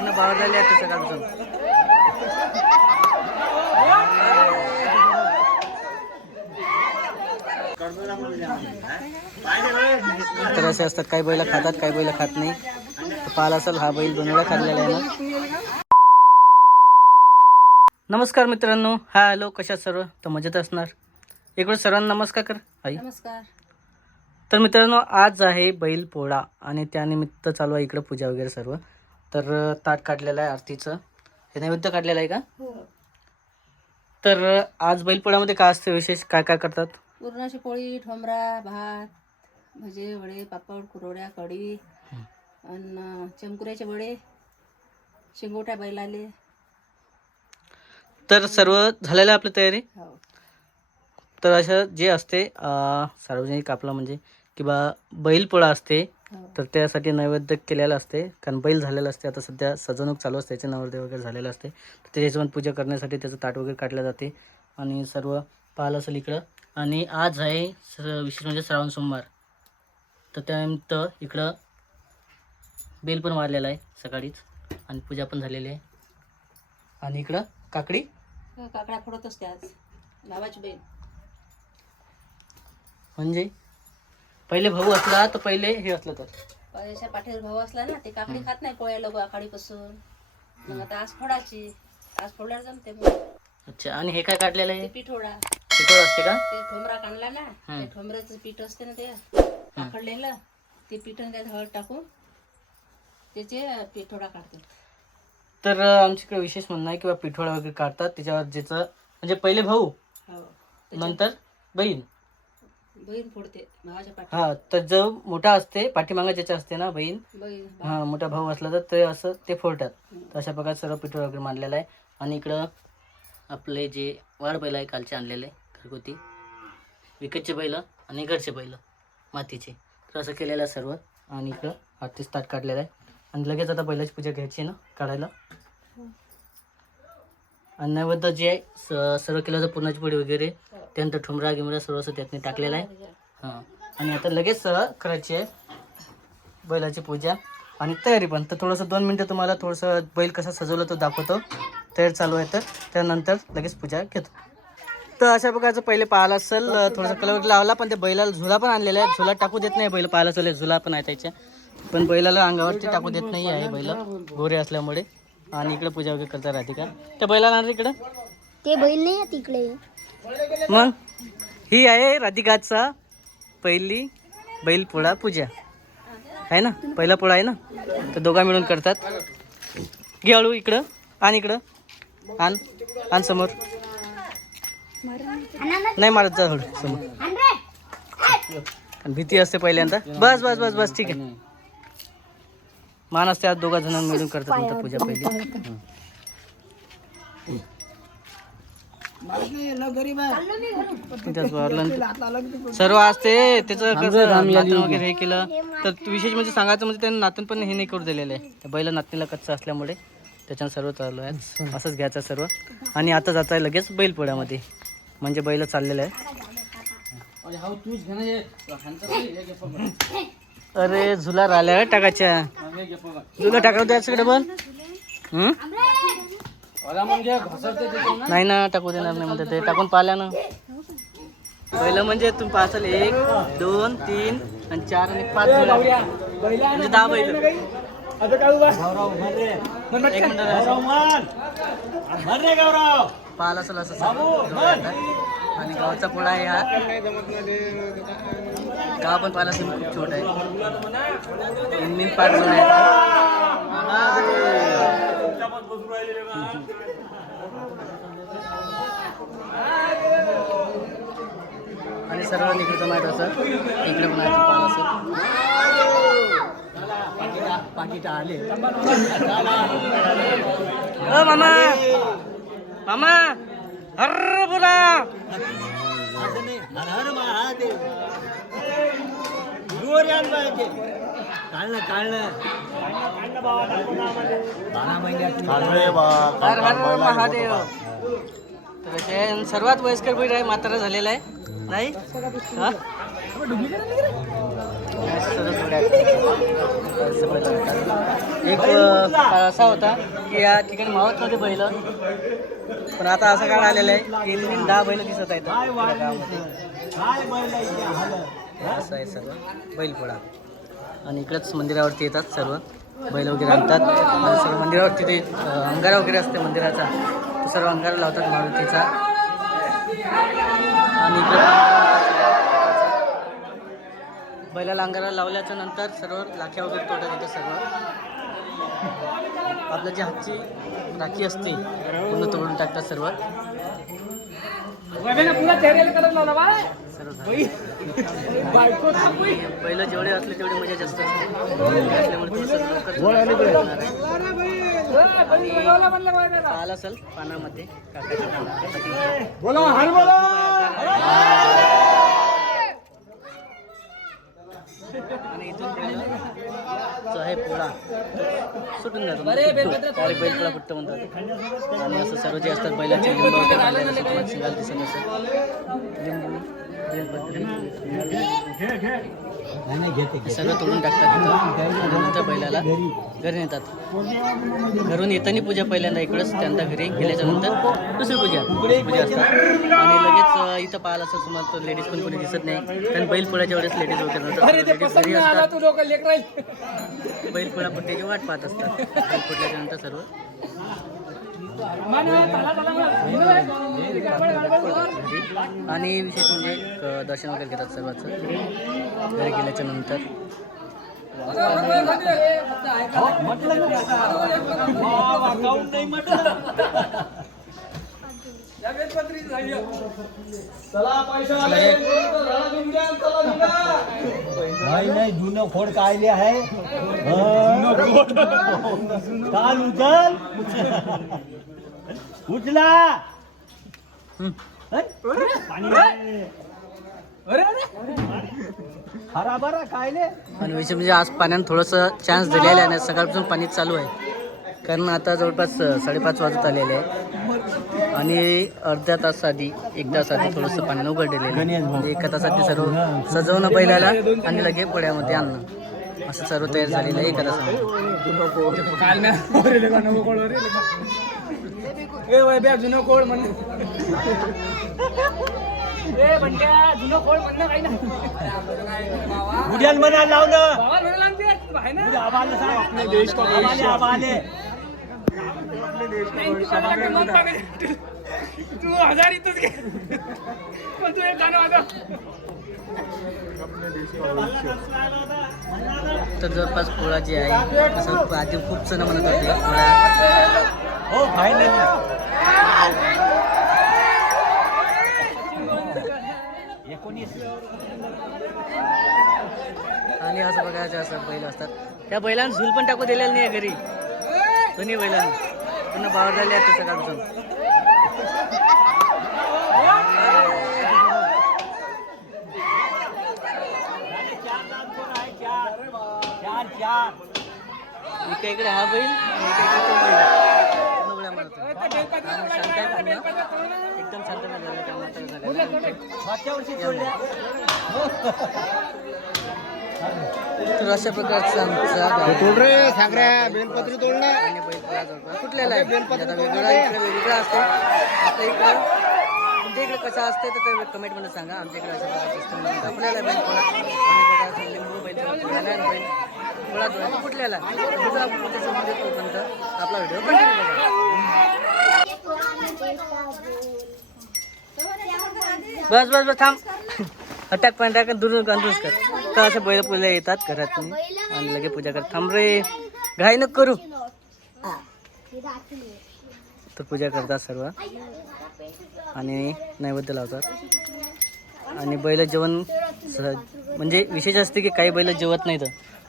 पुन्हा बाहेर झाले आता सकाळपासून तर असे असतात काही बैल खातात काही बैल खात नाही. तर पाहिला असेल हा बैल दोन वेळा खाल्लेला आहे ना. नमस्कार मित्रांनो हा हॅलो कशा सर्व? तर मजेत असणार. इकडे सर्वांना नमस्कार कर आई. नमस्कार. तर मित्रांनो आज आहे बैल पोळा आणि त्यानिमित्त चालू आहे इकडं पूजा वगैरे सर्व. तर ताट काढलेलं आहे आरतीचं. हे नैवेद्य काढलेलं आहे का? हो. तर आज बैलपोळ्यामध्ये काय असते विशेष? काय काय करतात? पुरणाची पोळी ठोंबरा भात भजे वडे पापड कुरवड्या कढी आणि चमकुऱ्याचे वडे शिंगोट्या बैलाले. तर सर्व झालेलं आहे आपली तयारी? हो. तर असं जे असते सार्वजनिक आपलं म्हणजे किंवा बैलपोळा असते तर त्यासाठी नैवेद्य केलेलं असते. कारण बैल झालेलं असते. आता सध्या सजवणूक चालू असते. त्याचे नवरदेव वगैरे झालेलं असते. तर त्याच्या हिशोबाने पूजा करण्यासाठी त्याचं ताट वगैरे काढलं जाते. आणि सर्व पाहिलं असेल इकडं. आणि आज आहे स विशेष म्हणजे श्रावण सोमवार. तर त्यानिमित्त इकडं बेल पण वाढलेला आहे सकाळीच. आणि पूजा पण झालेली आहे. आणि इकडं काकडी? काकडा फोडत असते आज. भावाची बहीण म्हणजे? पहिले भाऊ असला तर पहिले हे असलं तर. पैशा पाठीवर भाऊ असला ना ते काकडी खात नाही पोळ्या लोक आखाडीपासून. मग आता आज फोडायची. आज फोडल्यावर जमते मग. अच्छा आणि हे काय काढलेलं ते आहे पिठोडा तिखट असते का? ते ठोंबरा काढला ना. ते ठोंबऱ्याचं पीठ असते ना ते आखडलेलं ते पीठ आणि त्यात हळद टाकून त्याचे पिठोडा काढतात तर अं, आमच्याकडे विशेष म्हणणं आहे किंवा पिठोळा वगैरे काढतात त्याच्यावर ज्याचं म्हणजे पहिले भाऊ हो. नंतर बहीण. बहीण फोडते भावाच्या पाठी हा तर जो मोठा असते पाठीमागा ज्याच्या असते ना बहीण बहीण हा मोठा भाऊ असला तर ते असं ते फोडतात. तर अशा प्रकारे सर्व पिठोळा वगैरे मांडलेला आहे. आणि इकडं आपले जे वाढ बैल आहे कालचे आणलेले घरगुती. विकतचे बैल आणि घरचे बैल मातीचे. तर असं केलेलं आहे सर्व. आणि इकडं आरतीस ताट काढलेलं आहे. आणि लगेच आता बैलाची पूजा घ्यायची ना काढायला. आणि नैवेद्य जे आहे स- सर्व केलं जातं पुरणाची पोळी वगैरे. त्यानंतर ठुमरा गिमरा सर्व असं त्यातने टाकलेलं आहे. हां. आणि आता लगेच करायची आहे बैलाची पूजा. आणि तयारी पण. तर थोडंसं दोन मिनटं तुम्हाला थोडंसं बैल कसा सजवलं तो दाखवतो. तयार चालू आहे तर. त्यानंतर लगेच पूजा घेतो. तर अशा प्रकारचं पहिले पाहायला असेल थोडंसं कलर वगैरे लावला पण ते बैलाला झुला पण आणलेला आहे. झुला टाकू देत नाही बैल पाहायला चले झुला पण आहे त्याच्या. पण बैलाला अंगावरती टाकू देत नाही आहे बैल. गोरे असल्यामुळे. आणि इकडे पूजा वगैरे करता राहते का त्या बैलाला आणणार इकडं ते बैल नाही आहे तिकडे. मग ही आहे राधिकाचा पहिली बैलपोळा पूजा. आहे ना? पहिला पोळा आहे ना? तर दोघा मिळून करतात. घे हळू इकडं. आण इकडं. आण. आण समोर. नाही मारत जा हळू समोर. आणि भीती असते पहिल्यांदा. बस बस बस बस. ठीक आहे. मान असते आज दोघा जणांना मिळून करतात पूजा पहिली. सर्व असते त्याचं कसं नातून वगैरे हे केलं. तर विशेष म्हणजे सांगायचं म्हणजे त्यांनी नातून पण हे नाही करू दिलेलं आहे. बैला नातनीला कच्चा असल्यामुळे त्याच्यानं सर्व चालू आहे. असंच घ्यायचं सर्व. आणि आता जात आहे लगेच बैलपोळ्यामध्ये म्हणजे बैल चाललेलं आहे. अरे झुला राहिल्या टाकायच्या. झुला टाकावं द्यायचं डबल हम्म? नाही ना टाकू देणार नाही म्हणते ते. टाकून पाहिल्या ना. पहिलं म्हणजे तुम्ही पाहसाल एक दोन तीन आणि चार आणि पाच. म्हणजे दहा बैल. एक मिनिट पाहिला असेल असं. आणि गावचा पोळा आहे हा. गाव पण पाहिला असेल खूप छोट आहे. तीन तीन पाच जोड्या आहेत. आणि सर्व निकडचं माहीत असं इकडे पण आहे पाहिलं असेल पाकिट आले. मामा. मामा. हर बोला. हर हर महादेव. तर सर्वात वयस्कर बैल आहे म्हातारा झालेला आहे. नाही? हा? एक अ, असा होता की या ठिकाणी मावत नव्हते बैल. पण आता असं काळ आलेलं आहे की तीन दहा बैल दिसत आहेत. आपल्या गावामध्ये. असं आहे सर्व बैलपोळा. आणि इकडंच मंदिरावरती येतात सर्व. बैल वगैरे आणतात. आणि सर्व मंदिरावरती ते अंगारा वगैरे असते मंदिराचा. तो सर्व अंगारा लावतात मारुतीचा. आणि बैलाला अंगारा लावल्याच्या नंतर सर्व लाख्या वगैरे तोडत येतं सर्व. आपल्या जी हातची राखी असते पूर्ण तोडून टाकतात सर्व. पहिलं जेवढे असले तेवढी मजा जास्त असते. आला असेल पानामध्ये. आणि इथून आहे पोळा सुटून जातो. त्याला बैल पोळा फुटतं म्हणतात आणि असं सर्व जे असतात बैलाचे लिंब वगैरे शिंगाला दिसत असेल. लिंबू सर्व तोडून टाकतात नंतर बैलाला घरी नेतात. घरून येताना पूजा पहिल्यांदा इकडंच त्यांना घरी गेल्याच्यानंतर दुसरी पूजा. पूजा असतात आणि लगेच इथं पाहायला असं तुम्हाला तर लेडीज पण कोणी दिसत नाही. कारण बैल पोळ्याच्या वेळेस लेडीज वगैरे घरी असतात. बैल पोळा पुट्ट्याची वाट पाहत असतात. बैल फुटल्याच्या नंतर सर्व. आणि विशेष म्हणजे दर्शन वगैरे घेतात सर्वांचं. घरी गेल्याच्यानंतर. नाही नाही जुनं खोड कायले आहे. काल उचल. उचला. हं. हरा बरा कायले. आणि विशेष म्हणजे आज पाण्यानं थोडंसं चान्स दिलेलं आहे आणि सकाळपासून पाणी चालू आहे. कारण आता जवळपास साडेपाच वाजत आलेले आहे. आणि अर्ध्या तास आधी एक तास आधी थोडंसं पाण्यानं उघडलेलं आहे. म्हणजे एका तासात ते सर्व सजवणं बैलाला आणि लगे पोळ्यामध्ये आणणं. असं सर्व तयार झालेलं आहे एका तासामध्ये. उद्याल म्हणा लावलं उद्या आम्हाला सांग आम्हाले आम्हाले तर जवळपास पोळा जे आहे असं आधी खूप जण म्हणत होते पोळा. हो फायनल एकोणीस. आणि असं बघायचं असं बैल असतात त्या बैलांना झूल पण टाकू दिलेलं नाही घरी. दोन्ही बैलांना. पुन्हा बाहेर झाले आहेत ते सकाळपासून एका इकडे हा बैल. पूर्ण पूर्ण. एकदम शांत तर अशा प्रकारचा आमचा बेलपत्री तोडला जवळपास आहे? आता इकडे वेगवेगळा असते. आता इकडं तुमच्या इकडे कसं असते तर ते कमेंटमध्ये सांगा. आमच्या इकडे म्हणून. आपल्याला लिंबू बैल? कुठल्याला त्याच्यामध्ये तोपर्यंत आपला व्हिडिओ कंटिन्यू बस बस बस थांब. अटॅक पण अटॅक दूर कंजूस कर. तर असं बैल पूजा येतात घरात आणि लगे पूजा कर थांब रे. घाई नको करू. तर पूजा करतात सर्व. आणि नैवेद्य लावतात. आणि बैल जेवण सहज म्हणजे विशेष असते की काही बैल जेवत नाहीत.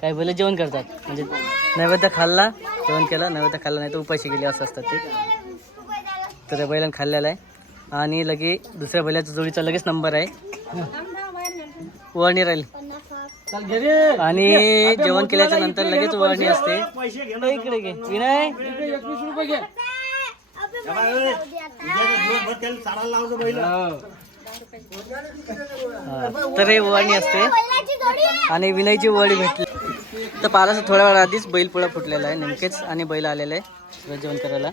काही बैल जेवण करतात. म्हणजे नैवेद्य खाल्ला जेवण केलं नैवेद्य खाल्ला नाही तर उपाशी गेले असं असतात ते. तर त्या बैलानं खाल्लेलं आहे. आणि लगे दुसऱ्या बैलाच्या जोडीचा लगेच नंबर आहे. वळणी राहील. आणि जेवण केल्याच्यानंतर लगेच वळणी असते. इकडे घे. विनय? हा, तर हे ओवाळणी असते. आणि विनयची ओवाळी भेटली. तर पाहिलं थोड्या वेळा आधीच बैल पुळा फुटलेला आहे नेमकेच आणि बैल आलेला आहे जेवण करायला.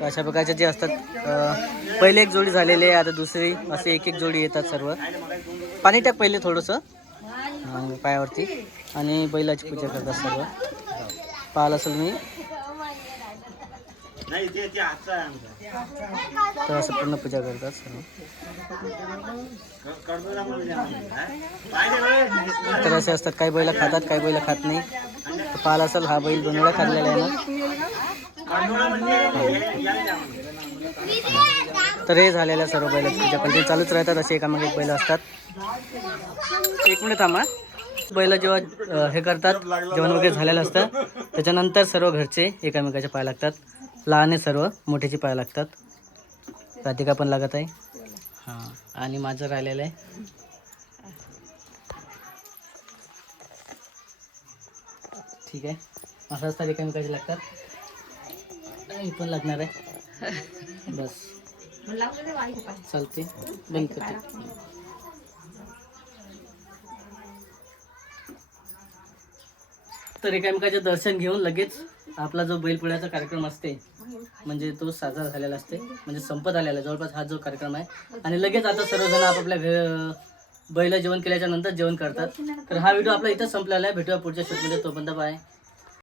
तर अशा प्रकारचे जे असतात पहिले एक जोडी झालेली आहे आता दुसरी असे एक एक जोडी येतात सर्व. पाणी टाक पहिले थोडंसं. पायावरती. आणि बैलाची पूजा करतात सर्व. पाहिलं असेल मी. तर असं पूर्ण पूजा करतात सर्व. तर असे असतात काही बैल खातात काही बैल खात नाही. तर पाहिलं असेल हा बैल दोन वेळा खाल्लेला आहे ना. तर हे झालेलं आहे सर्व बैलाची पूजा पण ते चालूच राहतात असे एकामागे एक बैल असतात. एक मिनिट थांबा. बैल जेव्हा हे करतात जेवण वगैरे झालेलं असतं त्याच्यानंतर सर्व घरचे एकामेकाचे पाय लागतात. लहान आहे सर्व मोठ्याचे पाय लागतात. राधिका पण लागत आहे. हां आणि माझं राहिलेलं आहे. ठीक आहे. असं असतात एकामेकाचे लागतात. मी पण लागणार आहे. बस. चालते बंद करते. तर एकामेकाचे दर्शन घेऊन लगेच आपला जो बैलपोळ्याचा कार्यक्रम असते म्हणजे तो साजरा झालेला असते म्हणजे संपत आलेला आहे. जवळपास हा जो कार्यक्रम आहे. आणि लगेच आता सर्वजण आपापल्या घर बैला जेवण केल्याच्यानंतर जेवण करतात. तर हा व्हिडिओ आपला इथं संपलेला आहे. भेटूया पुढच्या शूटमध्ये तोपर्यंत बाय